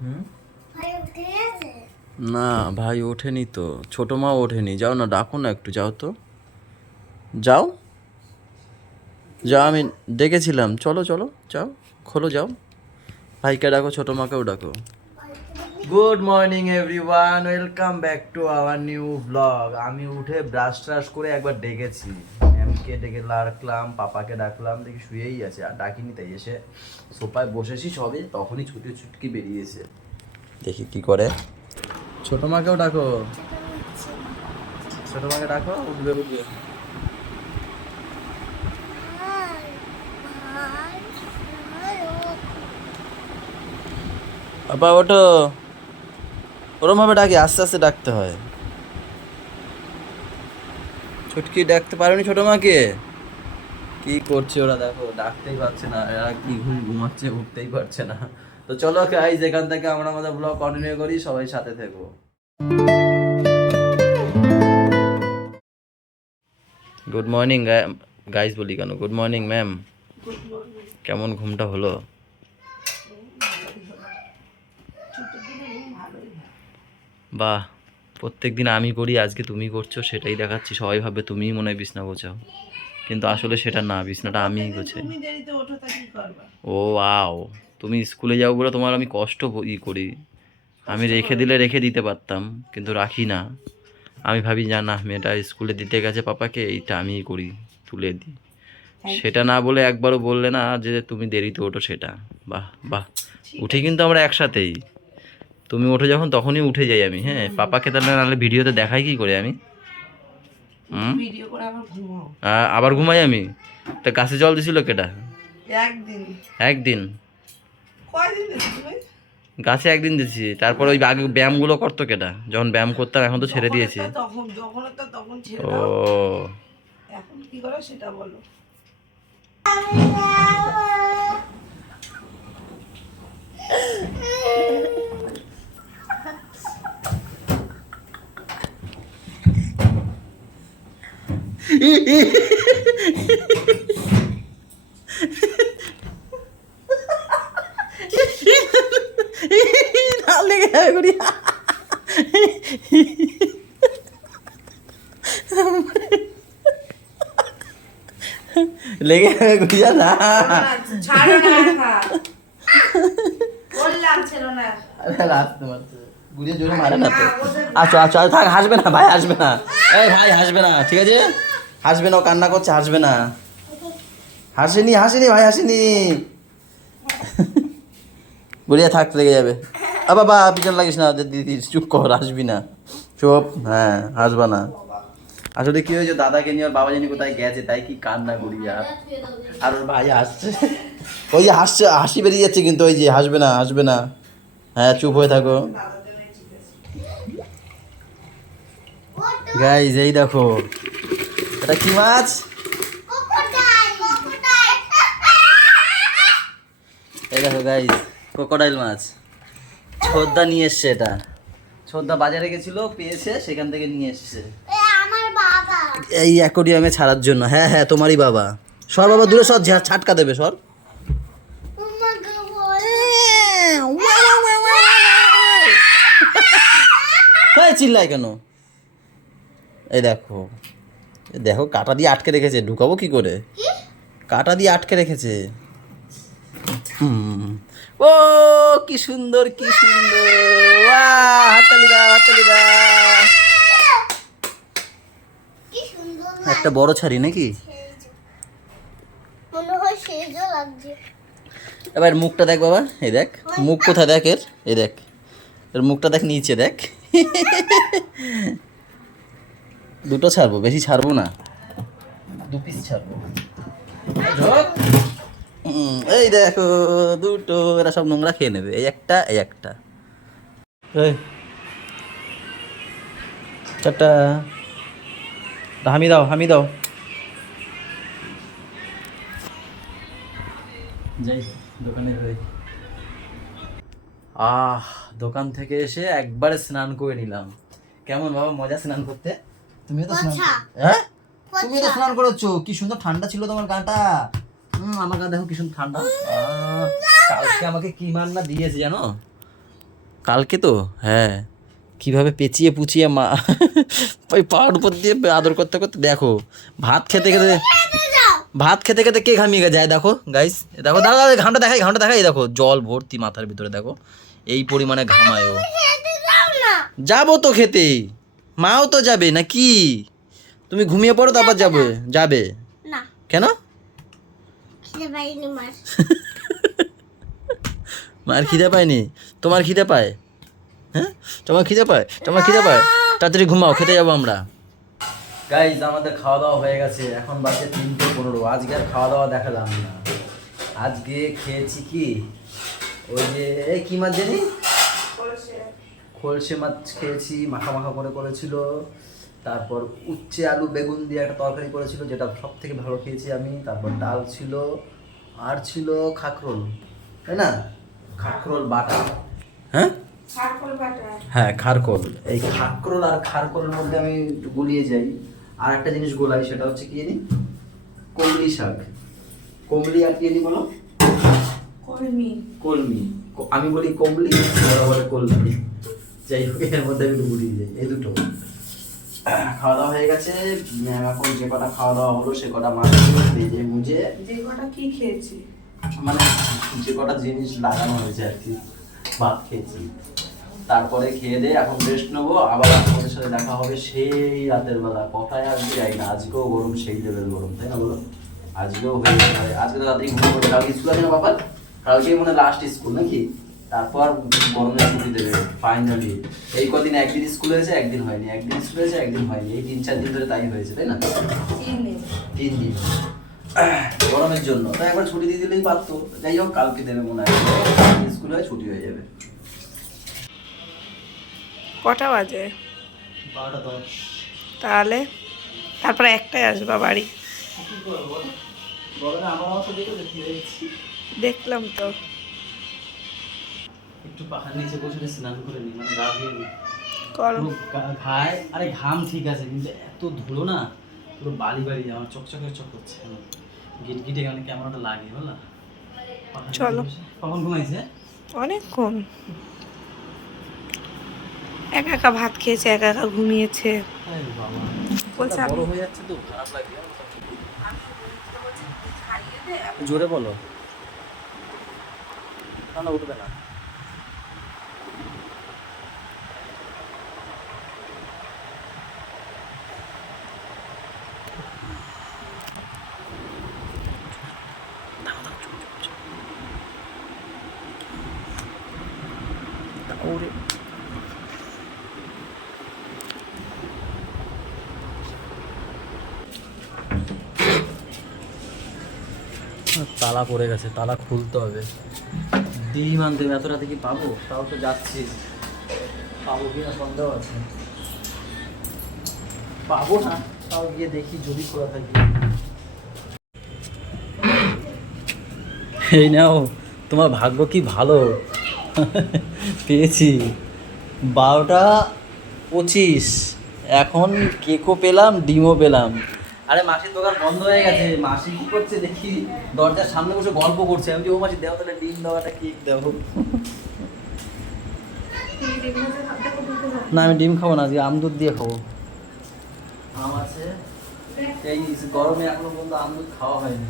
হুম, না ভাই ওঠেনি তো, ছোট মা ওঠেনি। যাও না, ডাকো না একটু, যাও তো, যাও যাও, আমি ডেকেছিলাম, চলো চলো যাও, খোলো যাও, ভাইকে ডাকো, ছোট মাকেও ডাকো। Good morning everyone, welcome back to our new blog. আমি উঠে ব্রাশ ট্রাশ করে একবার ডেকেছি, ম্যামকে ডেকে ডাকলাম, পাপাকে ডাকলাম, দেখি শুয়েই আছে, আর ডাকিনি, তাই এসে সোফায় বসেছি সবে, তখনই ছুটি ছুটকি বেরিয়েছে। দেখি কি করে। ছোট মাকেও ডাকো, ছোট মাকে ডাকো, উঠবে উঠবে। বাবা ওঠো, ওরম ভাবে ডাকি, আস্তে আস্তে ডাকতে হয়। ছুটকি ডাকতে পারোনি ছোট মাকে? কি করছে ওরা দেখো, ডাকতেই পারছে না, এরা কি ঘুমাচ্ছে, উঠতেই পারছে না। তো চলো গাইস, এখান থেকে আমরা আমাদের ব্লগ কন্টিনিউ করি, সবাই সাথে থেকো। গুড মর্নিং গাইস, বলি কেন, গুড মর্নিং ম্যাম। কেমন ঘুমটা হলো? বাহ, প্রত্যেক দিন আমি করি, আজকে তুমি করছো, সেটাই দেখাচ্ছি, সবাই ভাবে তুমিই মনে হয় বিছনা গোছাও, কিন্তু আসলে সেটা না, বিছনাটা আমিই গোছাই। ও আও, তুমি স্কুলে যাও বলে তোমার আমি কষ্ট করি। আমি রেখে দিলে রেখে দিতে পারতাম, কিন্তু রাখি না। আমি ভাবি না, না মেয়েটা স্কুলে দিতে গেছে পাপাকে, এইটা আমিই করি, তুলে দিই। সেটা না বলে একবারও বললে না যে তুমি দেরিতে ওঠো, সেটা বাহ বাহ। উঠি কিন্তু আমরা একসাথেই, তুমি ওঠো যখন তখনই উঠে যাই আমি। হ্যাঁ, পাপাকে তাহলে নাহলে ভিডিওতে দেখাই কি করে আমি? আবার ঘুমাই আমি? তা গাছে জল দিছিল কেটা? একদিন গাছে একদিন দিয়েছি, তারপর ওই আগে ব্যায়ামগুলো করতো কেটা, যখন ব্যায়াম করতাম, এখন তো ছেড়ে দিয়েছি। ও লেগে যাবে গুড়িয়া। লেগে যাবে গুড়িয়া, না গুড়িয়া জোরে মারে না তো। আচ্ছা আচ্ছা, থাক, হাসবে না ভাই, হাসবে না, এই ভাই হাসবে না, ঠিক আছে, হাসবে না, ও কান্না করছে, হাসবে না। হাসেনি হাসেনি ভাই, হাসেনি। গুড়িয়া থাক, লেগে যাবে। বাবা পিছন লাগিস না, দিদি চুপ কর, হাসবি না, চুপ, হ্যাঁ হাসবা না। আসলে কি হয়েছে, দাদাকে নিয়ে ওর বাবা জানি কোথায় গেছে, তাই কি কান্না করি। আর ওর ভাই হাসছে, ওই যে হাসছে, হাসি বেরিয়ে যাচ্ছে, কিন্তু ওই যে হাসবে না, হাসবে না, হ্যাঁ চুপ হয়ে থাকো। গাইজ এই দেখো, এটা কি মাছ? এই দেখো গাইজ, ক্রোকোডাইল মাছ, ছোদ্দা নিয়ে এসছে এটা। ছোদ্দা বাজারে গেছিল, পেয়েছে, সেখান থেকে নিয়ে এসছে এই অ্যাকোরিয়ামে ছাড়ার জন্য। হ্যাঁ হ্যাঁ, তোমারই বাবা। সর বাবা, দূরে সর, ছাটকা দেবে, সর। চিল্লাই কেন? এই দেখো, দেখো কাটা দিয়ে আটকে রেখেছে, ঢুকাবো কি করে, কাটা দিয়ে আটকে রেখেছে। ও কি সুন্দর, কি সুন্দর, হাততালি দাও, হাততালি দাও। একটা বড় ছাড়ি নাকি? এবার মুখটা দেখ বাবা, এই দেখ মুখ কোথায়, দেখ এর, এই দেখ এর মুখটা দেখ, নিচে দেখ। দুটো ছাড়বো, বেশি ছাড়বো না, 2 পিস ছাড়বো। এই দেখো দুটো, এরা সব নোংরা খেয়ে নেবে, এই একটা, এই একটা, এই চারটা। হামি দাও, হামি দাও। যাই দোকানে যাই। দোকান থেকে এসে একবারে স্নান করে নিলাম। কেমন বাবা মজা স্নান করতে? তুমিও তো স্নান, হ্যাঁ তুমিও তো স্নান করেছো, কি সুন্দর ঠান্ডা ছিল তোমার গাটা। আমার গা দেখো কি সুন্দর ঠান্ডা। কালকে আমাকে কি মান্না দিয়েছে জানো? কালকে তো, হ্যাঁ। কিভাবে পেঁচিয়ে পুচিয়ে মা ওই পাহাড় উপর দিয়ে আদর করতে করতে দেখো, ভাত খেতে খেতে ভাত খেতে খেতে কে ঘামিয়ে যায় দেখো গাইস, দেখো দাদা ঘামটা দেখাই, দেখো জল ভর্তি মাথার ভিতরে, দেখো এই পরিমাণে ঘামায় ও। যাবো তো খেতে, মাও তো যাবে নাকি? তুমি ঘুমিয়ে পড়ো তারপর যাবে যাবে না, কেন? খিদে পাইনি মার। মার খিদে পায়নি? তোমার খিদে পায়? হ্যাঁ, তোমার খিদে পায়? তাড়াতাড়ি ঘুমাও, খেতে যাবো আমরা। গাইজ আমাদের খাওয়া দাওয়া হয়ে গেছে, এখন বাজে 3:15। আজকে আর খাওয়া দাওয়া দেখালাম না। আজকে খেয়েছি কি, ওই যে কি মাছ জানি, খোলসে মাছ খেয়েছি, মাখা মাখা করে করেছিল। তারপর উচ্ছে আলু বেগুন দিয়ে একটা তরকারি করেছিল, যেটা সব থেকে ভালো খেয়েছি আমি। তারপর ডাল ছিল, আর ছিল খাকরোল, তাই না? খাকরোল বাটা। হ্যাঁ হ্যাঁ, খারকোল। এই খাকরোল আর খারকোলের মধ্যে আমি গুলিয়ে যাই আর একটা জিনিস গোলাই, সেটা হচ্ছে কি জানি, কমলি শাক। কমলি আর কি জানি বলো? কলমি। আমি বলি কমলি, ওরা বলে কলমি। যাই হোক, এর মধ্যে আমি গুলিয়ে যাই, এই দুটো। খাওয়া দাওয়া হয়ে গেছে। এখন যে কটা খাওয়া দাওয়া হলো সে কটা মাছ ভেজে মুজে, যে কটা কি খেয়েছি, মানে যে কটা জিনিস লাগানো হয়েছে আর কি, ভাত খেয়েছি। তারপরে খেয়ে দিয়ে এখন রেস্ট নেবো, আবার আপনাদের সাথে দেখা হবে সেই রাতের বেলা। কটায় আসবে যাই না, আজকেও গরম সেই লেভেল গরম, তাই না বলো? আজকেও হয়ে যেতে পারে, আজকে তো রাত্রি ঘুমিয়ে পড়বে। কালকে স্কুল আছে না বাবার? কালকে মনে লাস্ট স্কুল নাকি? তারপর গরমে ছুটি দেবে ফাইনালি। এই কদিন একদিন স্কুল হয়েছে একদিন হয়নি, একদিন স্কুল হয়েছে একদিন হয়নি, এই 3-4 দিন ধরে তাই হয়েছে, তাই না? 3 দিন গরমের জন্য। তাই একবার ছুটি দিয়ে দিলেই পারতো। যাই হোক, কালকে দেবে মনে হয়, স্কুল হয়ে ছুটি হয়ে যাবে। কটা বাজে? 12:10। তাহলে তারপরে একটাই আসবা বাড়ি। দেখলাম তো। একটু পাহাড় নিচে বসে স্নান করে নি, মানে গা ধুয়ে নি। করো। ঘায়, আরে ঘাম ঠিক আছে, কিন্তু এত ধুলো না, পুরো বালি বালি আমার চকচকে চক হচ্ছে, গিটগিটে মানে কেমন একটা লাগে, বল না? চলো। কখন ঘুমাইছে? অনেকক্ষণ। একা একা ভাত খেয়েছে, একা একা ঘুমিয়েছে। বলছে বড় হয়ে যাচ্ছে তো, খারাপ লাগে। জোরে বলো, না উঠবে না। ওরে তালা পড়ে গেছে, তালা খুলতে হবে। ডিম আনতে এত রাতে কি পাবো? তাও তো যাচ্ছি, পাবো কিনা সন্দেহ আছে। পাবো না, তাও গিয়ে দেখি যদি খোলা থাকে। এই নাও, তোমার ভাগ্য কি ভালো, পেয়েছি 12:25। এখন কেকও পেলাম, ডিমও পেলাম। আরে মাসির দোকান বন্ধ হয়ে গেছে, মাসি কি করছে দেখি, দরজার সামনে বসে গল্প করছে। আমি যে, ও মাসি দেও তাহলে ডিম দাও, একটা কেক দাও। না আমি ডিম খাবো না, আজকে আম দুধ দিয়ে খাবো। আম আছে, এই গরমে এখনো পর্যন্ত আম দুধ খাওয়া হয়নি।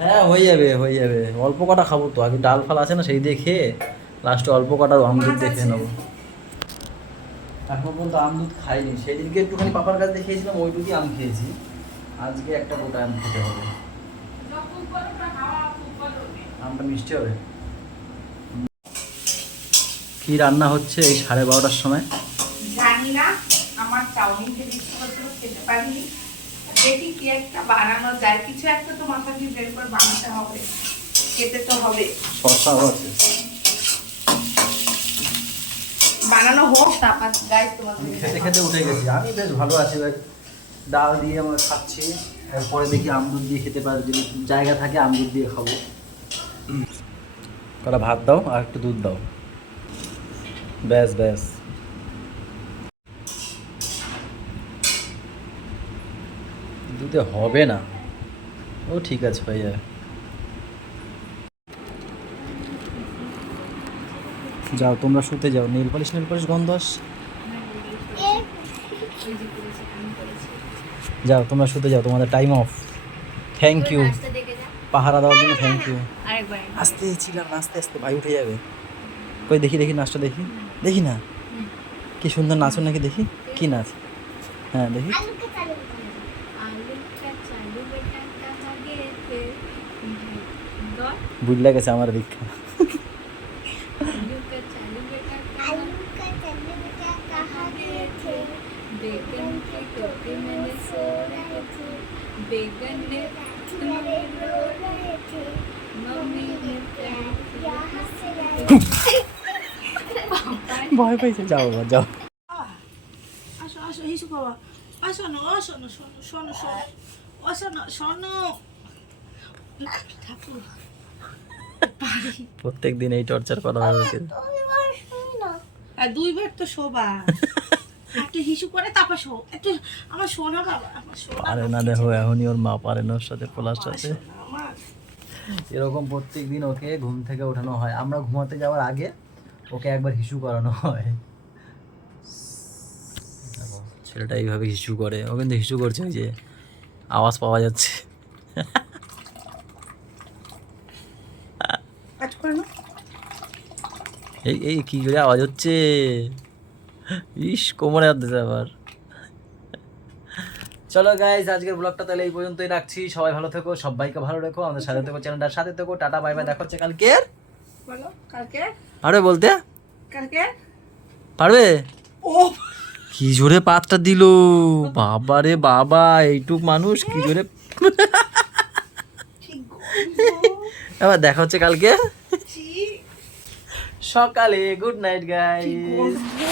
হ্যাঁ হয়ে যাবে, হয়ে যাবে, অল্প কটা খাবো তো। আগে ডাল ফাল আছে না, সেই দিয়ে খেয়ে লাস্টে অল্প কটা আম দুধ দিয়ে খেয়ে নেবো। এখনো পর্যন্ত আম দুধ খাইনি, সেদিনকে একটুখানি পাপার কাছে দেখিয়েছিলাম, ওইটুকুই আম খেয়েছি। আজকে একটা গোটা আম খেতে হবে। আমটা মিষ্টি হবে। কি রান্না হচ্ছে এই 12:30টার সময়? জানি না, আমার চাউমিন খেতে ইচ্ছে করছিল, খেতে পারিনি। দেখি কি একটা বানানো যায়, কিছু একটা তো মাথা দিয়ে বের করে বানাতে হবে, খেতে তো হবে। শসাও আছে, বানানো হোক, তারপর গাইস তোমাদের খেতে খেতে উঠে গেছি। আমি বেশ ভালো আছি, এবার ডাল দিয়ে আমরা খাচ্ছি। এরপরে দেখি আম দুধ দিয়ে খেতে পারি, যদি জায়গা থাকে আম দুধ দিয়ে খাবো। কটা ভাত দাও আর একটু দুধ দাও, ব্যাস ব্যাস। দুধে হবে না, ও ঠিক আছে, হয়ে যাবে। যাও তোমরা শুতে যাও, নেল পালিশ গন্ধ আসছে। যাও তোমরা শুতে যাও, তোমাদের টাইম অফ। থ্যাংক ইউ পাহারা দেওয়ার জন্য, থ্যাংক ইউ। আস্তে ছিলাম, আস্তে আস্তে ভাই উঠে যাবে। কই দেখি নাচটা দেখি, দেখি না কি সুন্দর নাচো নাকি, দেখি কি নাচ। হ্যাঁ দেখি। বুঝলা গেছে আমার দীক্ষা। ভয় পাইছে, যাও বাবা যাও। আসো আসো হিসু বাবা, আসো না, ও শোনো শোনো শোনো শোনো, ও শোনো শোনো। ঠাকুর প্রত্যেক দিন এই টর্চার করা হয় ওকে। আর দুইবার তো শোবা, একটু হিসু করে তারপর শো, একটু আমার সোনা বাবা, আমার সোনা। আরে না দেখো, এখনই ওর মা পারে না ওর সাথে, পোলার সাথে। আমার এরকম প্রত্যেক দিন ওকে ঘুম থেকে ওঠানো হয়, আমরা ঘুমাতে যাওয়ার আগে ওকে একবার হিসু করানো হয়। দেখো, ছেলেটা এইভাবে হিসু করে, ও কিন্তু হিসু করছে, ওই যে আওয়াজ পাওয়া যাচ্ছে। কাজ করে না। এই এই কি করে আওয়াজ হচ্ছে, ইস কোমরে হাত দিতে আবার। চলো গাইজ, আজকের ব্লগটা তাহলে এই পর্যন্তই রাখছি। সবাই ভালো থেকো, সবাইকে ভালো রেখো, আমাদের সাথে থেকো, চ্যানেলটার সাথে থেকো। টাটা বাই বাই, দেখা হচ্ছে কালকে। বলো কালকে, আরে বলতে কালকে পারবে? ও কি জোরে পাতটা দিল, বাবা রে বাবা, এইটুক মানুষ কি জোরে। ঠিক গো, আবার দেখা হচ্ছে কালকে ঠিক সকালে। গুড নাইট ঠিক গাইস। গো।